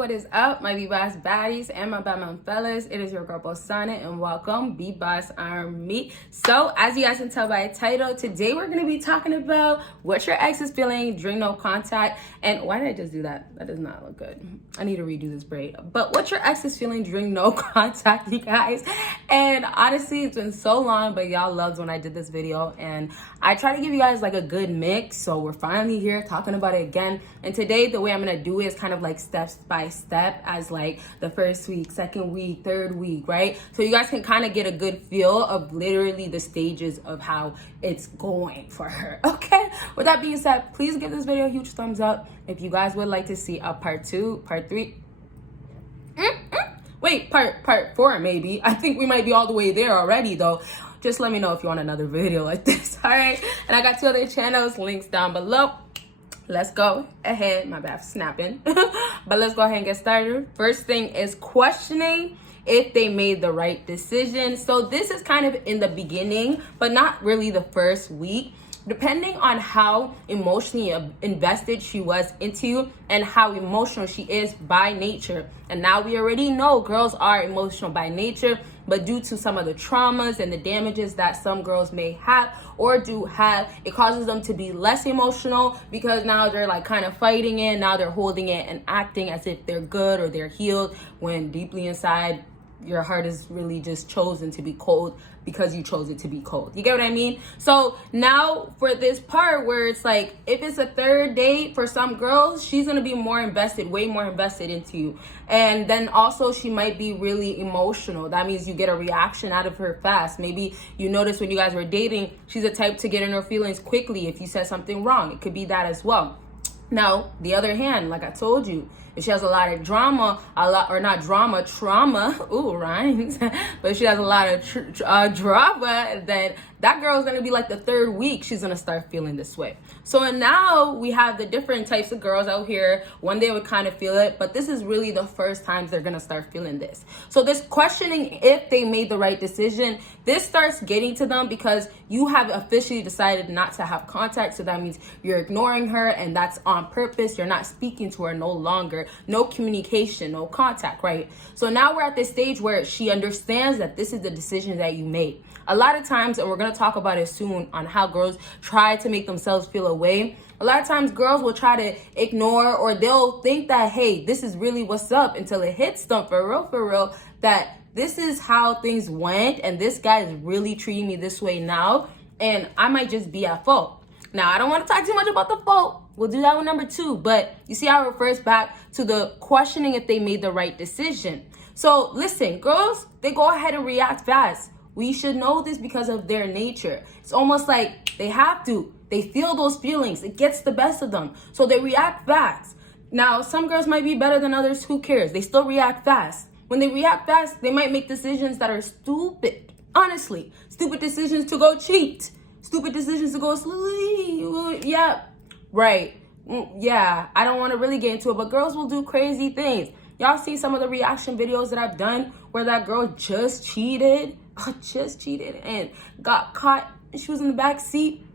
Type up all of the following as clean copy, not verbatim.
what is up, my BBossBaddies and my Batman fellas? It is your girl Bosana and welcome BBossArmy. So as you guys can tell by the title, today we're going to be talking about what your ex is feeling during no contact. And why did I just do that? That does not look good. I need to redo this braid. But what your ex is feeling during no contact, you guys. And honestly, it's been so long, but y'all loved when I did this video. And I try to give you guys like a good mix. So we're finally here talking about it again. And today, the way I'm going to do it is kind of like steps by step, as like the first week, second week, third week, right? So you guys can kind of get a good feel of literally the stages of how it's going for her. Okay, with that being said, please give this video a huge thumbs up if you guys would like to see a part 2, part 3, wait, part 4 maybe. I think we might be all the way there already though. Just let me know if you want another video like this. All right, and I got 2 other channels, links down below. Let's go ahead. My bad for snapping. But let's go ahead and get started. First thing is questioning if they made the right decision. So this is kind of in the beginning, but not really the first week. Depending on how emotionally invested she was into you and how emotional she is by nature. And now we already know girls are emotional by nature, but due to some of the traumas and the damages that some girls may have or do have, it causes them to be less emotional because now they're like kind of fighting it. Now they're holding it and acting as if they're good or they're healed, when deeply inside your heart is really just chosen to be cold because you chose it to be cold. You get what I mean? So now for this part where it's like, if it's a third date for some girls, she's going to be more invested, way more invested into you. And then also she might be really emotional. That means you get a reaction out of her fast. Maybe you notice when you guys were dating, she's a type to get in her feelings quickly if you said something wrong. It could be that as well. Now, the other hand, like I told you, if she has a lot of drama, trauma, ooh, rhymes, but if she has a lot of drama, then that girl's gonna be like the third week, she's gonna start feeling this way. So now we have the different types of girls out here. One day would kind of feel it, but this is really the first times they're gonna start feeling this. So this questioning if they made the right decision, this starts getting to them because you have officially decided not to have contact. So that means you're ignoring her, and that's on purpose. You're not speaking to her no longer. No communication, no contact, right? So now we're at this stage where she understands that this is the decision that you made. A lot of times, and we're going to talk about it soon on how girls try to make themselves feel away. A lot of times girls will try to ignore, or they'll think that, hey, this is really what's up, until it hits them for real, that this is how things went and this guy is really treating me this way now, and I might just be at fault. Now, I don't want to talk too much about the fault. We'll do that with number 2. But you see how it refers back to the questioning if they made the right decision. So listen, girls, they go ahead and react fast. We should know this because of their nature. It's almost like they have to. They feel those feelings. It gets the best of them. So they react fast. Now, some girls might be better than others. Who cares? They still react fast. When they react fast, they might make decisions that are stupid. Honestly, stupid decisions to go cheat. Stupid decisions to go sleep. Yeah, right. Yeah, I don't want to really get into it, but girls will do crazy things. Y'all see some of the reaction videos that I've done where that girl just cheated and got caught, and she was in the back seat.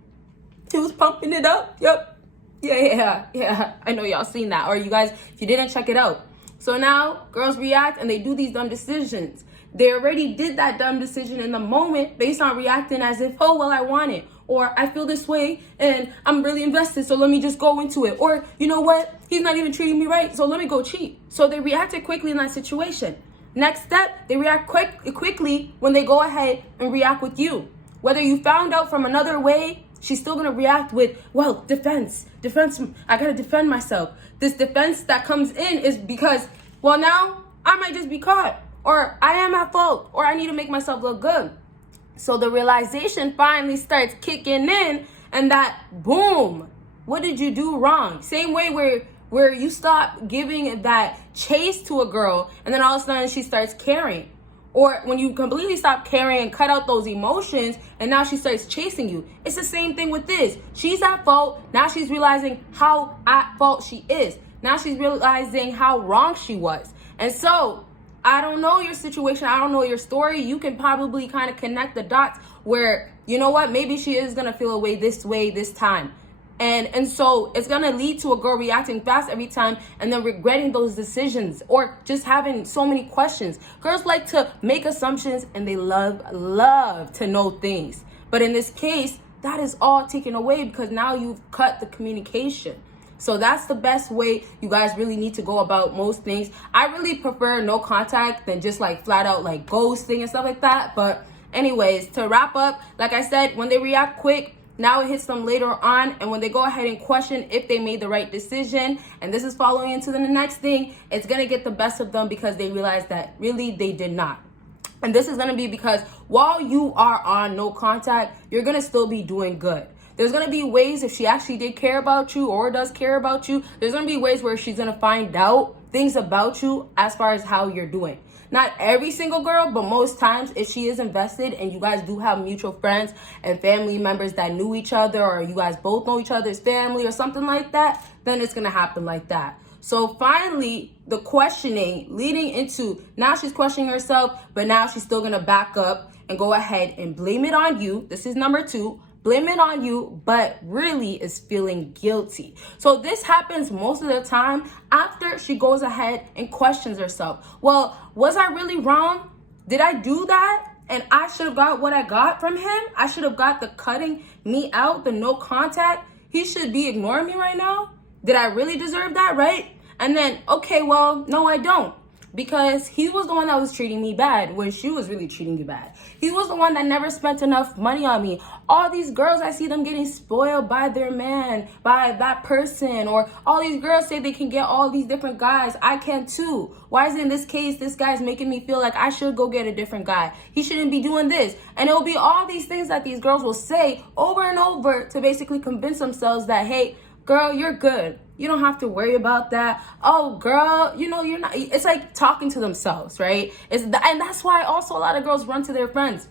She was pumping it up. Yep. Yeah. I know y'all seen that. Or you guys, if you didn't, check it out. So now girls react and they do these dumb decisions. They already did that dumb decision in the moment based on reacting as if, oh, well, I want it. Or I feel this way and I'm really invested, so let me just go into it. Or, you know what? He's not even treating me right, so let me go cheat. So they reacted quickly in that situation. Next step, they react quickly when they go ahead and react with you. Whether you found out from another way, she's still going to react with, well, defense. I got to defend myself. This defense that comes in is because, well, now I might just be caught. Or I am at fault, or I need to make myself look good. So the realization finally starts kicking in, and that, boom, what did you do wrong? Same way where you stop giving that chase to a girl, and then all of a sudden she starts caring. Or when you completely stop caring and cut out those emotions, and now she starts chasing you. It's the same thing with this. She's at fault. Now she's realizing how at fault she is. Now she's realizing how wrong she was. And so I don't know your situation. I don't know your story. You can probably kind of connect the dots where, you know what, maybe she is going to feel away this way this time. And so it's gonna lead to a girl reacting fast every time and then regretting those decisions or just having so many questions. Girls like to make assumptions and they love to know things. But in this case, that is all taken away because now you've cut the communication. So that's the best way you guys really need to go about most things. I really prefer no contact than just like flat out like ghosting and stuff like that. But anyways, to wrap up, like I said, when they react quick, now it hits them later on, and when they go ahead and question if they made the right decision, and this is following into the next thing, it's gonna get the best of them because they realize that really they did not. And this is gonna be because while you are on no contact, you're gonna still be doing good. There's gonna be ways if she actually did care about you or does care about you, there's gonna be ways where she's gonna find out things about you as far as how you're doing. Not every single girl, but most times if she is invested and you guys do have mutual friends and family members that knew each other, or you guys both know each other's family or something like that, then it's gonna happen like that. So finally, the questioning leading into now she's questioning herself, but now she's still gonna back up and go ahead and blame it on you. This is number 2. Blame it on you, but really is feeling guilty. So this happens most of the time after she goes ahead and questions herself. Well, was I really wrong? Did I do that? And I should have got what I got from him? I should have got the cutting me out, the no contact. He should be ignoring me right now? Did I really deserve that, right? And then, okay, well, no, I don't. Because he was the one that was treating me bad when she was really treating you bad. He was the one that never spent enough money on me. All these girls, I see them getting spoiled by their man, by that person. Or all these girls say they can get all these different guys. I can too. Why is it in this case, this guy's making me feel like I should go get a different guy? He shouldn't be doing this. And it will be all these things that these girls will say over and over to basically convince themselves that, hey, girl, you're good. You don't have to worry about that. Oh, girl, you know, you're not. It's like talking to themselves, right? And that's why also a lot of girls run to their friends.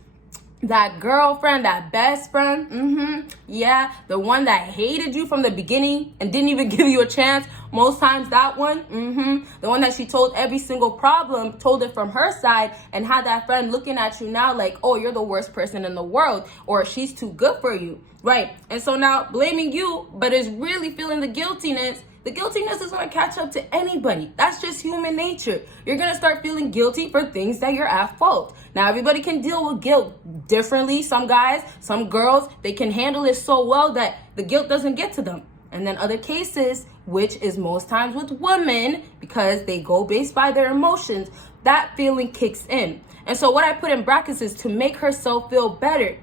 That girlfriend, that best friend, yeah, the one that hated you from the beginning and didn't even give you a chance. Most times that one, the one that she told every single problem, told it from her side, and had that friend looking at you now like, oh, you're the worst person in the world, or she's too good for you, right? And so now blaming you, but is really feeling the guiltiness. The guiltiness is going to catch up to anybody. That's just human nature. You're going to start feeling guilty for things that you're at fault. Now, everybody can deal with guilt differently. Some guys, some girls, they can handle it so well that the guilt doesn't get to them. And then other cases, which is most times with women, because they go based by their emotions, that feeling kicks in. And so what I put in brackets is to make herself feel better.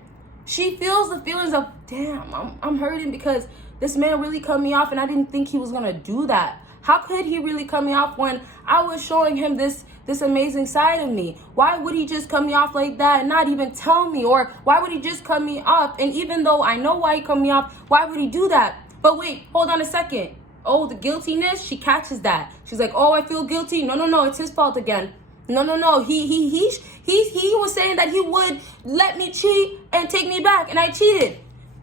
She feels the feelings of, damn, I'm hurting because this man really cut me off and I didn't think he was gonna do that. How could he really cut me off when I was showing him this amazing side of me? Why would he just cut me off like that and not even tell me? Or why would he just cut me off? And even though I know why he cut me off, why would he do that? But wait, hold on a second. Oh, the guiltiness, she catches that. She's like, oh, I feel guilty. No, it's his fault again. No. He was saying that he would let me cheat and take me back, and I cheated.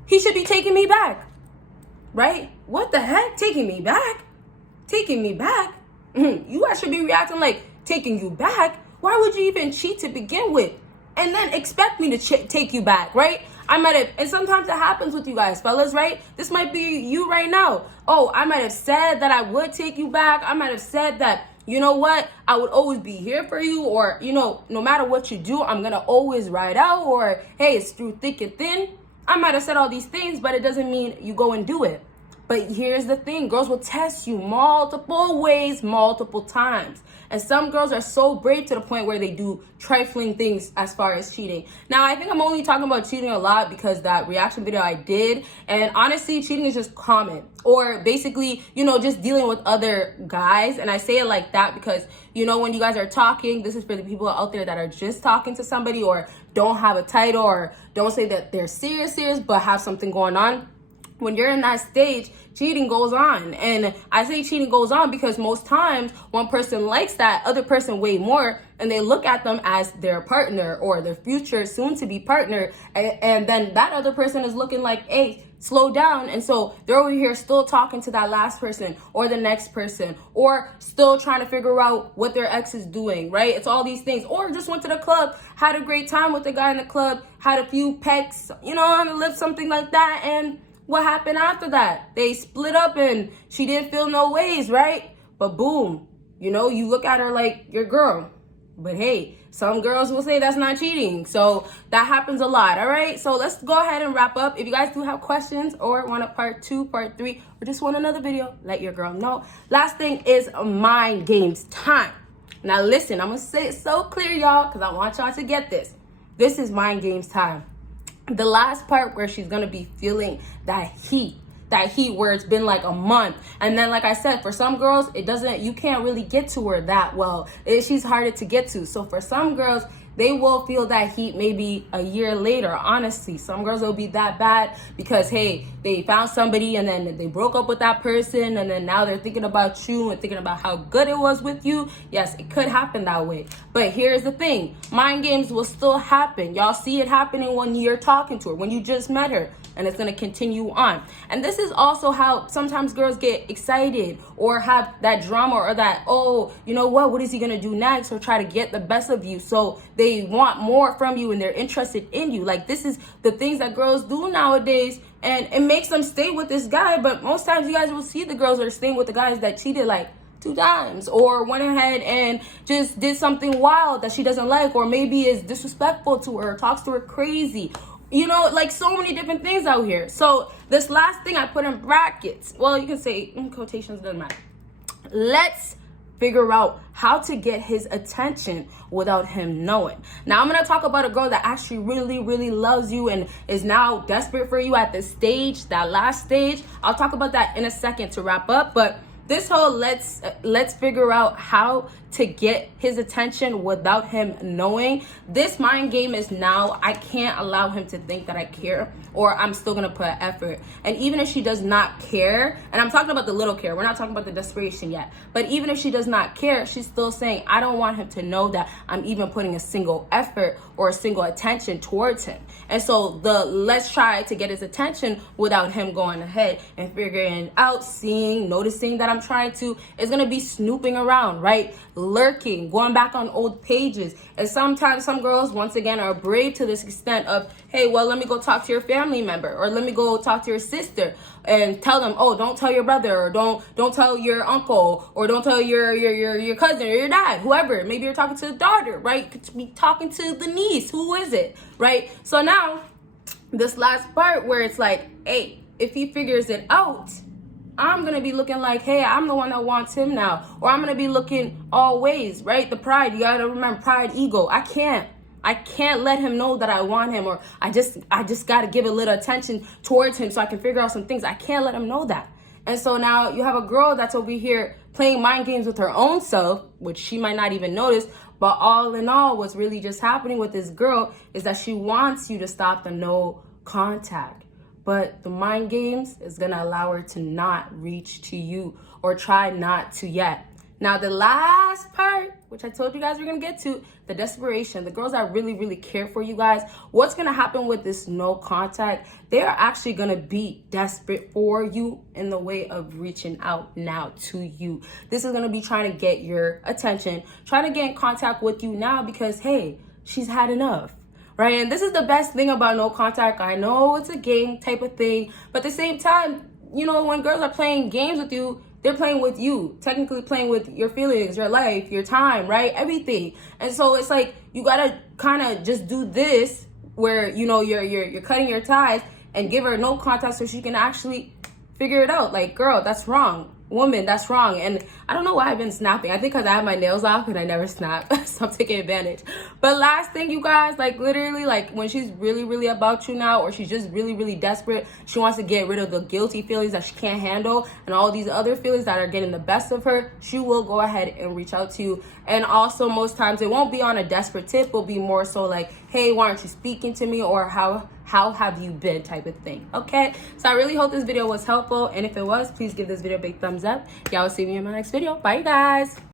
He should be taking me back. Right? What the heck? Taking me back? Taking me back? You guys should be reacting like, taking you back? Why would you even cheat to begin with? And then expect me to take you back, right? I might have, and sometimes it happens with you guys, fellas, right? This might be you right now. Oh, I might have said that I would take you back. I might have said that, you know what, I would always be here for you, or, you know, no matter what you do, I'm going to always ride out, or, hey, it's through thick and thin. I might have said all these things, but it doesn't mean you go and do it. But here's the thing. Girls will test you multiple ways, multiple times. And some girls are so brave to the point where they do trifling things as far as cheating. Now, I think I'm only talking about cheating a lot because that reaction video I did. And honestly, cheating is just common. Or basically, you know, just dealing with other guys. And I say it like that because, you know, when you guys are talking, this is for the people out there that are just talking to somebody or don't have a title or don't say that they're serious, but have something going on. When you're in that stage, cheating goes on. And I say cheating goes on because most times one person likes that other person way more and they look at them as their partner or their future soon-to-be partner. And then that other person is looking like, hey, slow down. And so they're over here still talking to that last person or the next person or still trying to figure out what their ex is doing, right? It's all these things. Or just went to the club, had a great time with the guy in the club, had a few pecks, you know, on the lips, something like that. And What happened after that? They split up and she didn't feel no ways, right? But boom, you know, you look at her like your girl. But hey, some girls will say that's not cheating. So that happens a lot, all right? So let's go ahead and wrap up. If you guys do have questions or want a part 2, part 3, or just want another video, let your girl know. Last thing is mind games time. Now listen, I'm going to say it so clear, y'all, because I want y'all to get this. This is mind games time. The last part where she's going to be feeling that heat where it's been like a month. And then, like I said, for some girls, you can't really get to her that well. She's harder to get to. So for some girls, they will feel that heat maybe a year later. Honestly, some girls will be that bad because, hey, they found somebody and then they broke up with that person. And then now they're thinking about you and thinking about how good it was with you. Yes, it could happen that way. But here's the thing. Mind games will still happen. Y'all see it happening when you're talking to her, when you just met her. And it's going to continue on. And this is also how sometimes girls get excited or have that drama or that, oh, you know what is he going to do next, or try to get the best of you. So they want more from you and they're interested in you. Like, this is the things that girls do nowadays, and it makes them stay with this guy. But most times you guys will see the girls are staying with the guys that cheated like 2 times or went ahead and just did something wild that she doesn't like, or maybe is disrespectful to her, talks to her crazy. You know, like so many different things out here. So this last thing I put in brackets, well, you can say in quotations, doesn't matter. Let's figure out how to get his attention without him knowing. Now, I'm going to talk about a girl that actually really, really loves you and is now desperate for you at this stage, that last stage. I'll talk about that in a second to wrap up. But this whole let's figure out how to get his attention without him knowing. This mind game is now, I can't allow him to think that I care, or I'm still gonna put effort. And even if she does not care, and I'm talking about the little care, we're not talking about the desperation yet, but even if she does not care, she's still saying, I don't want him to know that I'm even putting a single effort or a single attention towards him. And so let's try to get his attention without him going ahead and figuring out, noticing that I'm trying to, is gonna be snooping around, right? Lurking, going back on old pages. And sometimes some girls, once again, are brave to this extent of, hey, well, let me go talk to your family member, or let me go talk to your sister and tell them, oh, don't tell your brother, or don't tell your uncle, or don't tell your cousin or your dad, whoever. Maybe you're talking to the daughter, right? You could be talking to the niece. Who is it, right? So now this last part where it's like, hey, if he figures it out, I'm going to be looking like, hey, I'm the one that wants him now. Or I'm going to be looking all ways, right? The pride, you got to remember, pride, ego. I can't let him know that I want him, or I just got to give a little attention towards him so I can figure out some things. I can't let him know that. And so now you have a girl that's over here playing mind games with her own self, which she might not even notice. But all in all, what's really just happening with this girl is that she wants you to stop the no contact. But the mind games is going to allow her to not reach to you, or try not to yet. Now, the last part, which I told you guys we're going to get to, the desperation. The girls that really, really care for you guys, what's going to happen with this no contact? They are actually going to be desperate for you in the way of reaching out now to you. This is going to be trying to get your attention, trying to get in contact with you now because, hey, she's had enough. Right? And this is the best thing about no contact. I know it's a game type of thing, but at the same time, you know, when girls are playing games with you, they're playing with you, technically playing with your feelings, your life, your time, right? Everything. And so it's like, you gotta kind of just do this where, you know, you're cutting your ties, and give her no contact so she can actually figure it out. Like, girl, that's wrong. Woman, that's wrong. And I don't know why I've been snapping. I think because I have my nails off and I never snap. So I'm taking advantage. But last thing, you guys, like literally, like when she's really, really about you now, or she's just really, really desperate, she wants to get rid of the guilty feelings that she can't handle and all these other feelings that are getting the best of her, she will go ahead and reach out to you. And also, most times it won't be on a desperate tip. It'll be more so like, hey, why aren't you speaking to me? Or how have you been type of thing. Okay, so I really hope this video was helpful, and if it was, please give this video a big thumbs up. Y'all will see me in my next video. Bye, guys.